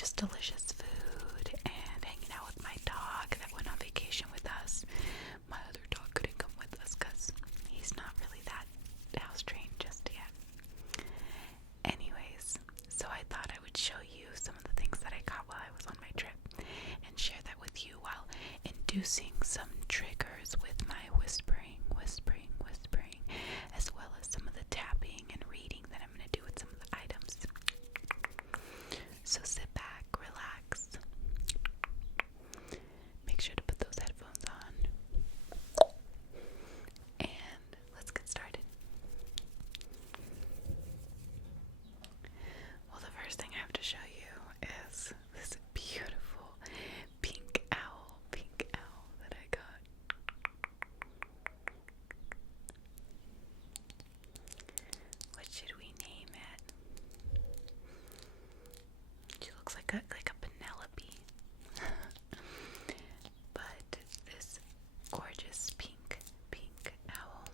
just delicious food and hanging out with my dog that went on vacation with us. My other dog couldn't come with us because he's not really that house trained just yet. Anyways, so I thought I would show you some of the things that I got while I was on my trip and share that with you while inducing some triggers with my whispering, as well as some of the tapping and reading that I'm going to do with some of the items. So sit back, relax, make sure to put those headphones on, and let's get started. Well, the first thing I have to show you is this beautiful pink owl that I got. What should we name it? She looks like a Penelope. But this gorgeous pink owl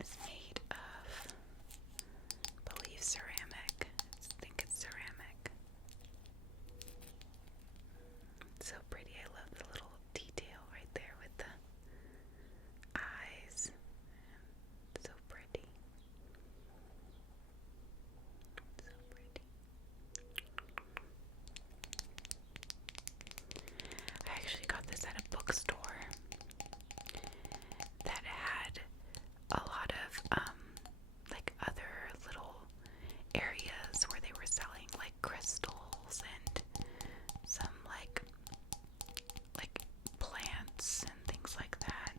is made of, I believe, ceramic. I think it's ceramic. It's so pretty. I love the little detail right there with the eyes. So pretty. So pretty. I actually got this at a bookstore that had a lot of like other little areas where they were selling like crystals and some like plants and things like that.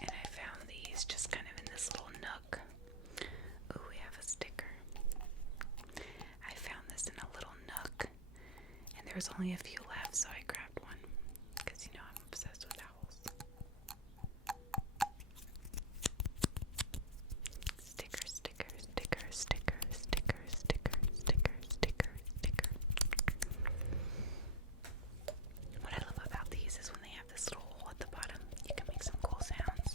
And I found these just kind of in this little nook. Ooh, we have a sticker. I found this in a little nook, and there was only a few left, so I grabbed one because I'm obsessed with owls. Sticker. What I love about these is when they have this little hole at the bottom, you can make some cool sounds.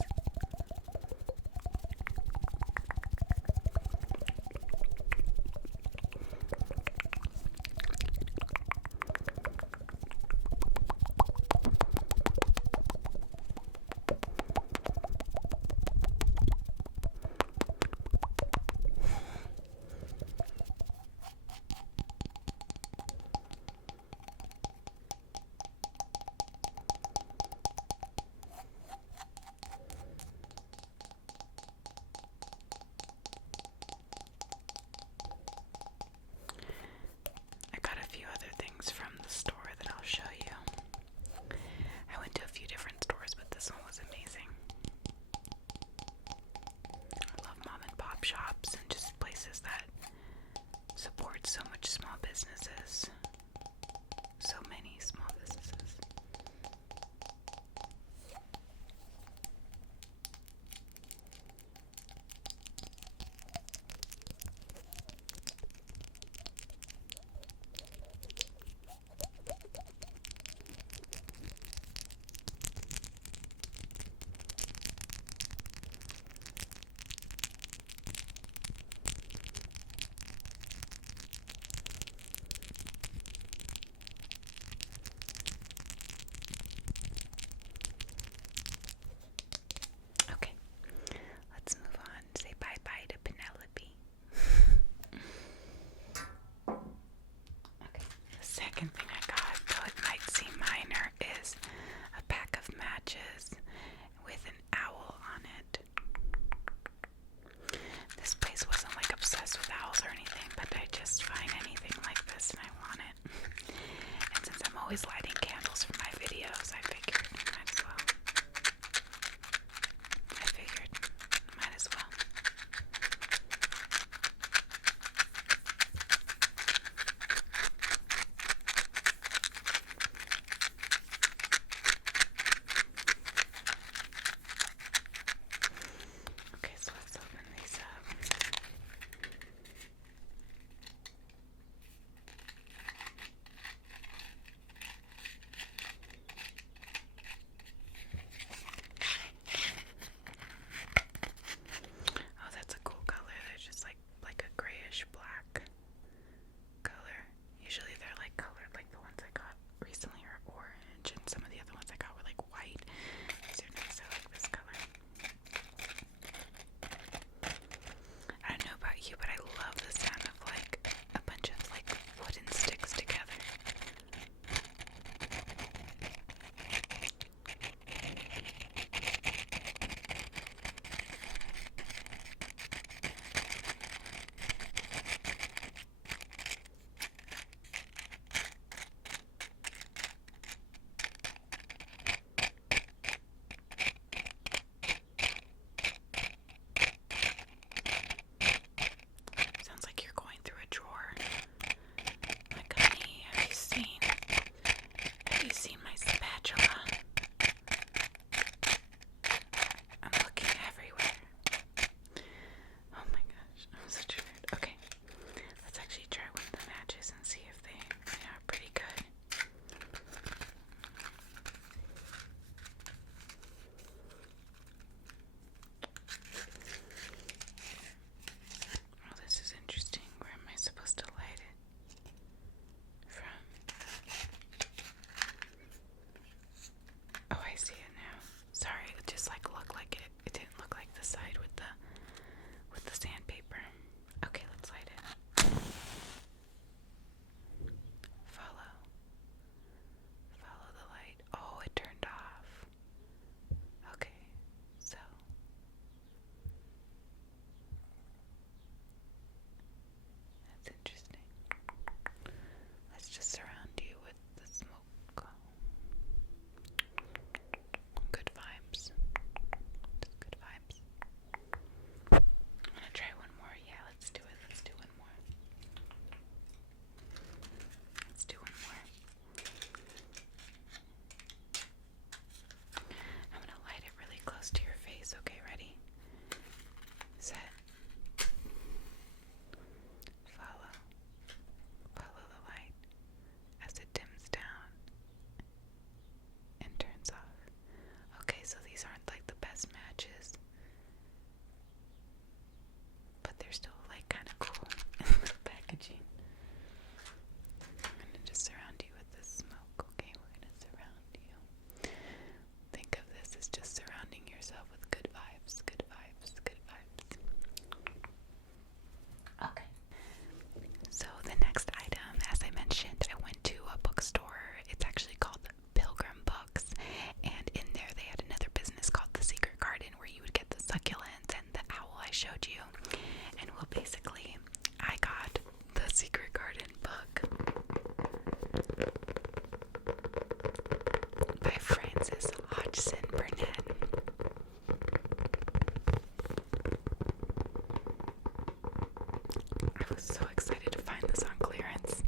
was so excited to find this on clearance.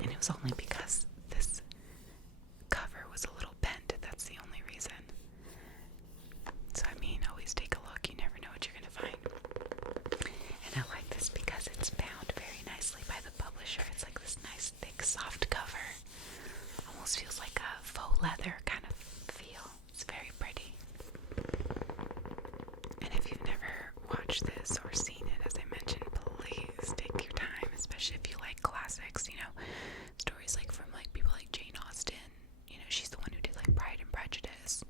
And it was only because this cover was a little bent. That's the only reason. So I mean, always take a look. You never know what you're going to find. And I like this because it's bound very nicely by the publisher. It's like this nice, thick, soft cover. Almost feels like a faux leather kind of feel. It's very pretty. And if you've never watched this or seen it, as I mentioned, please take your time, especially if you like classics, stories like from like people like Jane Austen. She's the one who did like Pride and Prejudice,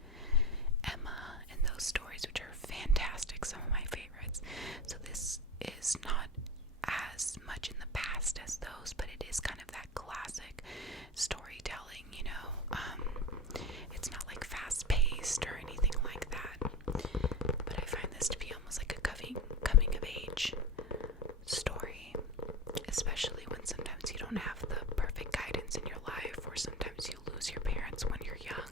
Emma, and those stories, which are fantastic, some of my favorites. So this is not as much in the past as those, but it is kind of that classic storytelling, it's not like fast-paced or anything like that, but I find this to be almost like a coming of age story, especially when sometimes you don't have the perfect guidance in your life, or sometimes you lose your parents when you're young.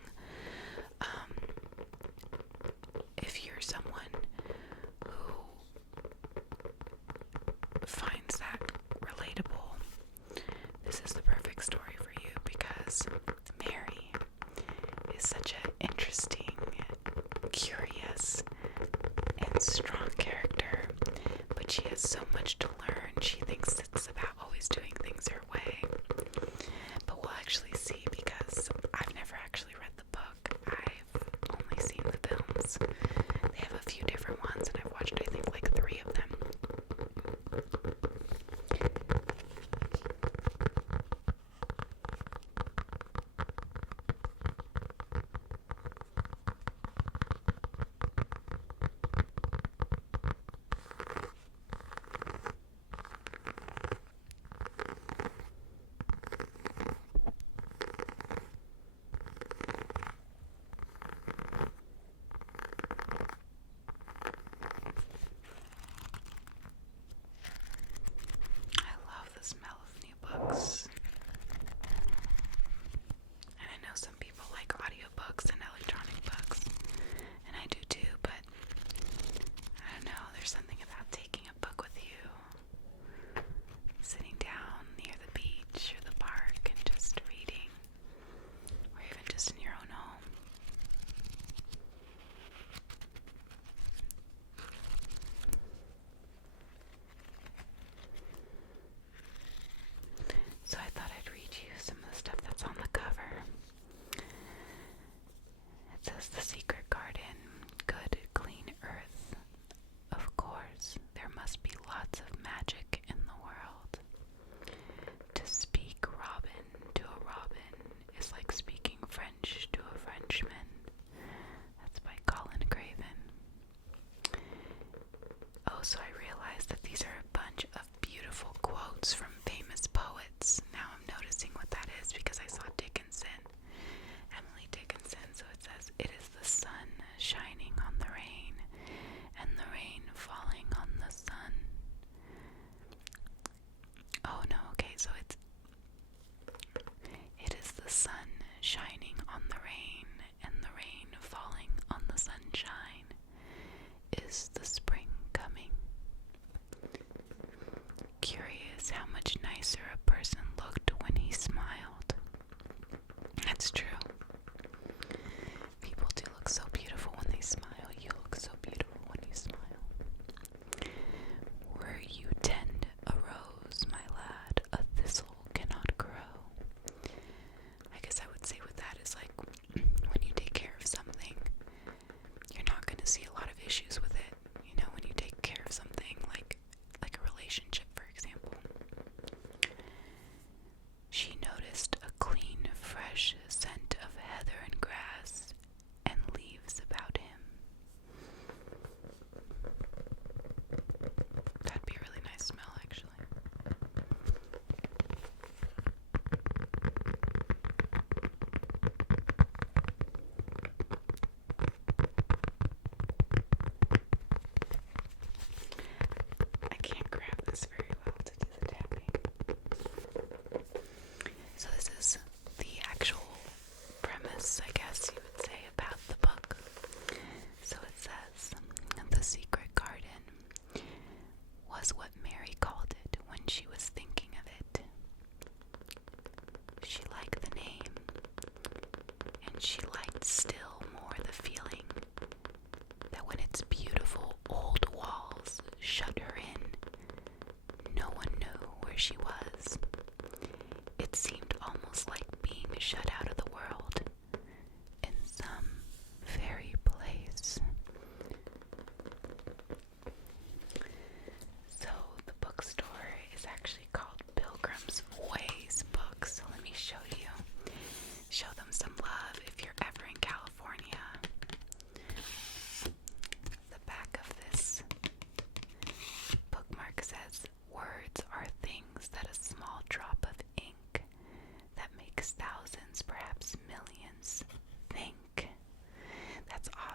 If you're someone who finds that relatable, this is the perfect story for you, because Mary is such an interesting, curious, and strong character, but she has so much to learn. She thinks it's about always doing things her way, but we'll actually see, because I've never actually read the book. I've only seen the films. They have a few different ones, and I've watched, I think, like 3 of them. Smell of new books. And I know some people like audiobooks and electronic books, and I do too, but I don't know, there's something about taking a book with you, sitting down near the beach or the park and just reading, or even just in your own home. So I thought I'd read you some of the stuff that's on the cover. It says, "The secret garden, good, clean earth. Of course, there must be lots of magic in the world. To speak robin to a robin is like speaking French to a Frenchman." That's by Colin Craven. Oh, so I realized that these are a bunch of beautiful quotes from famous poets. Now I'm noticing what that is, because I saw Dickinson, Emily Dickinson. So it says, "It is the sun shining on the rain, and the rain falling on the sun." Oh no, okay, so it is the sun shining on the rain, and the rain falling on the sunshine. Is the spring coming? Curious how much nicer a person looked when he smiled. That's true. People do look so beautiful when they smile. You look so beautiful when you smile. "Were you tend a rose, my lad, a thistle cannot grow." I guess I would say with that is like, when you take care of something, you're not going to see a lot of issues with it. When you take care of something like a relationship, for example. She noticed a clean, fresh scent of heather and grass and leaves about him. That'd be a really nice smell, actually.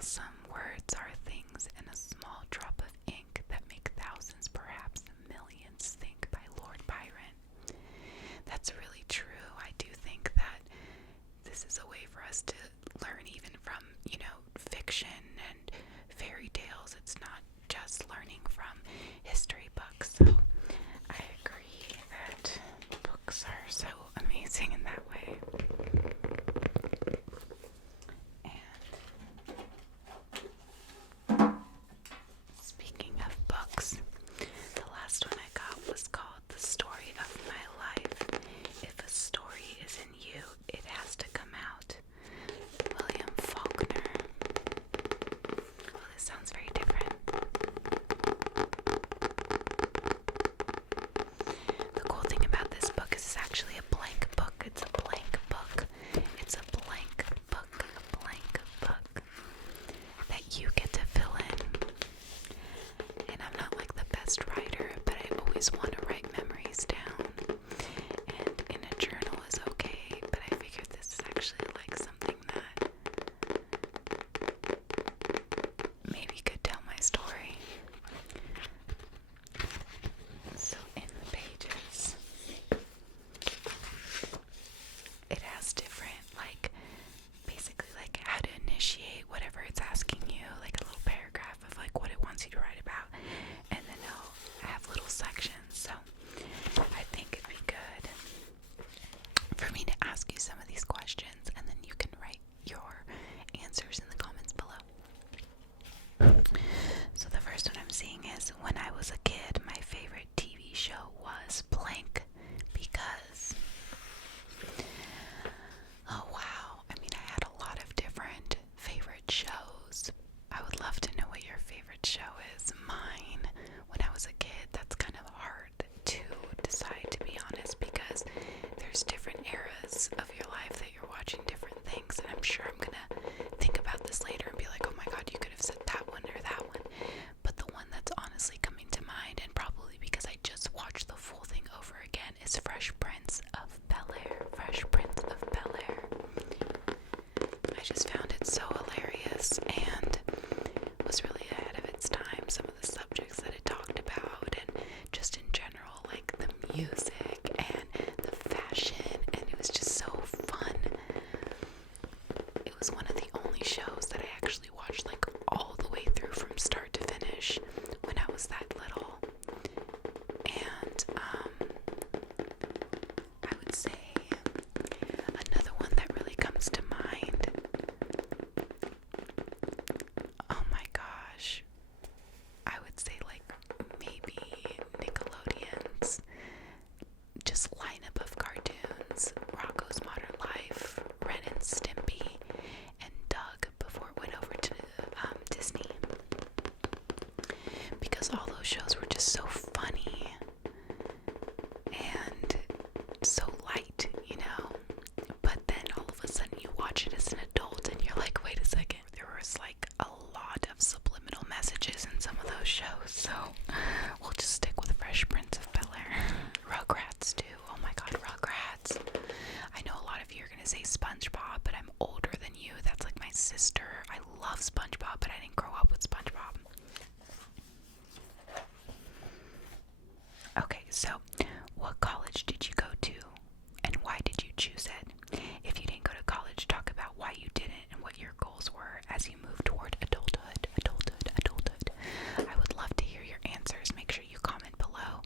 some words are things in a small drop of ink that make thousands, perhaps millions, think, by Lord Byron. That's really true. I do think that this is a way for us to learn even from, fiction and fairy tales. It's not just learning from history books. So I agree that books are so amazing in that way. And speaking of books, the last one I got was called The Story of My Life. If a story is in you, it has to come out. William Faulkner. Oh, this sounds very different. The cool thing about this book is it's actually a blank book. It's a blank book. It's a blank book. A blank book that you get to fill in. And I'm not like the best writer, but I always want to write memories down. And in a journal is okay, but I figured this is actually like something that maybe could tell my story. So in the pages, it has different, like, basically like how to initiate whatever it's asking you, like a little paragraph of like what it wants you to write about, and then it'll have little sections. So I think it'd be good for me to ask you some of these questions, and then you can write your answers in the comments below. So the first one I'm seeing is, when I was a kid, my favorite TV show was blank because, oh wow, I mean, I had a lot of different favorite shows. I would love to know what your favorite show is. Mine, when I was a kid, that's kind of hard to decide, to be honest, because there's different eras of your life that you're watching different things, and I'm sure I'm gonna think about this later and be like, oh my god, you could have said that one or that one. But the one that's honestly coming to mind, and probably because I just watched the full thing over again, is Fresh Prince of Bel-Air. Fresh Prince of Bel-Air. I just found it so hilarious and was really ahead of its time. Some of the subjects that it talked about, and just in general, like the music and the fashion, and it was just so fun. It was one of the only shows that I actually watched like all the way through from start to finish when I was that little. And I would say another one that really comes to mind, oh my gosh, I would say like maybe Nickelodeon's just lineup of cartoons, Rocko's Modern Life, Ren and Stimpy, and Doug before it went over to Disney, because all those shows were just so funny and so light, but then all of a sudden you watch it as an adult and you're like, wait a second, there was like a lot of subliminal messages in some of those shows. So we'll just stick with Fresh Prince of Bel-Air. Rugrats too. Oh my god, Rugrats. I know a lot of you are gonna say SpongeBob, but I'm older than you. That's like my sister. I love SpongeBob, but I didn't grow up with SpongeBob. Okay, so what college did you go to, and why did you choose it? If you didn't go to college, talk about why you didn't and what your goals were as you move toward adulthood. I would love to hear your answers. Make sure you comment below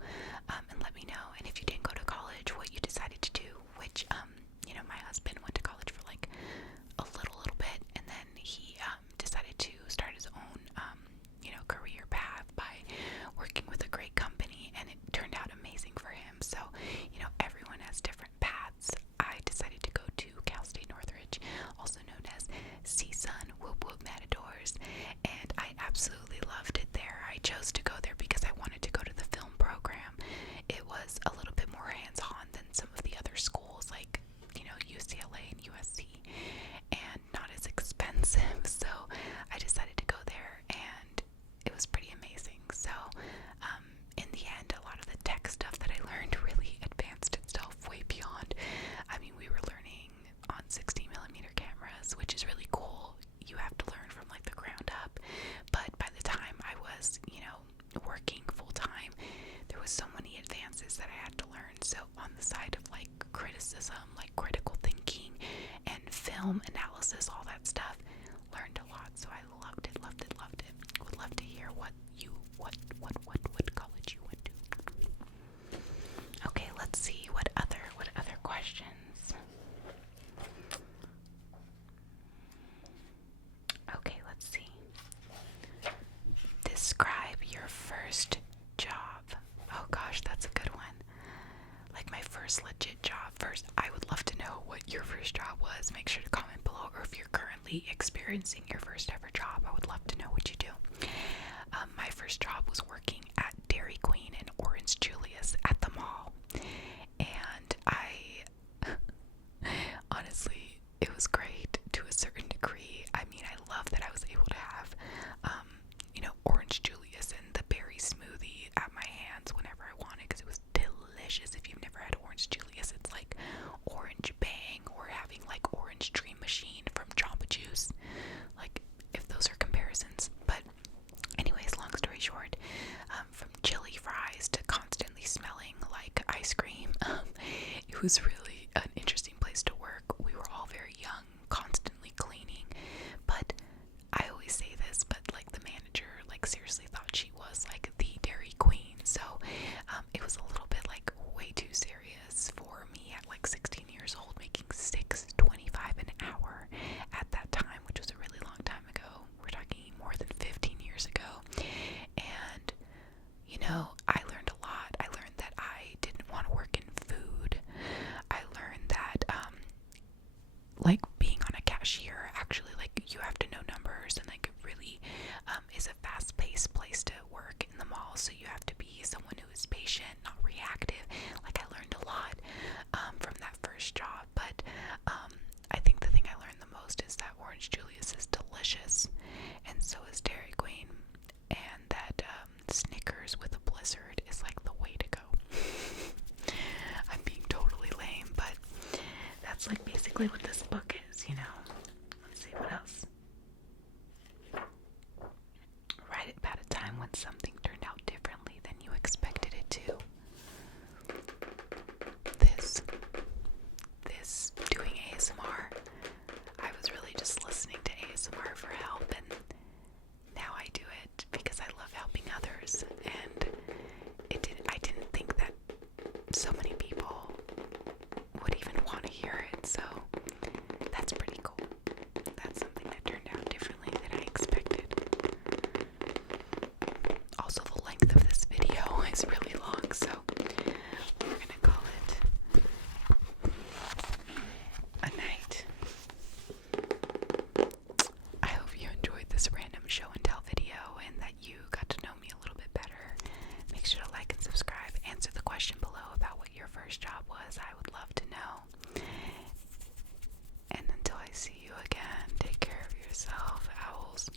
and let me know. And if you didn't go to college, what you decided to do, which, my husband went to college for like a little bit, and then he decided to start his own, career path by working with a great company, and it turned out amazing for him. So, everyone has different paths. I decided to go to Cal State Northridge, also known as CSUN, Whoop Whoop Matadors, and I absolutely loved it there. I chose to go there because I wanted to go to the film program. It was a little bit more hands-on than some of the other schools, like, UCLA and USC, and not as expensive. So I decided to go there, and it was pretty amazing. So in the end, a lot of the tech stuff that I learned really advanced itself way beyond. I mean, we were learning on 16mm cameras, which is really cool. You have to learn from like the ground currently experiencing your first ever job, I would love to know what you do. My first job was working at Dairy Queen in Orange Julius at the mall. And honestly, it was great to a certain degree. I mean, I love that I was able to have, Orange Julius and the berry smoothie at my hands whenever I wanted, because it was delicious. If you've never had Orange Julius, it's like Orange Bang or having like Orange Dream Machine from Jamba Juice. Like, if those are comparisons. But anyways, long story short, from chili fries to constantly smelling like ice cream, it was really an interesting place to work. We were all very young, constantly cleaning, but I always say this, but like the manager, like seriously thought she was like the Dairy Queen, so it was a little bit like way too serious for me at like 16 years old, making $6.25 an hour at that time, which was a really long time ago. We're talking more than 15 years ago, and I learned a lot. I learned that I didn't want to work in food. I learned that like being on a cashier, actually, like, you have to know numbers, and like it really is a fast-paced place to work in the mall, so you have to be someone who is patient, not reactive. Like, I learned a lot from that first job, but I think the thing I learned the most is that Orange Julius is delicious, and so is Dairy Queen, and that Snickers with a blizzard is like the way to go. I'm being totally lame, but that's like basically what this book is, Let's see what else. Write about a time when something turned out differently than you expected it to. This doing ASMR, I was really just listening to ASMR for help, and now I do it because I love helping others, and I didn't think that so many people would even want to hear it, so that's pretty cool. That's something that turned out differently than I expected. Also, the length of this video is really long, so we're gonna call it a night. I hope you enjoyed this random show and tell video, and that you got to know me a little bit better. Make sure to like and subscribe. Answer the question below about what your first job was. I would love to know. And until I see you again, take care of yourself, owls.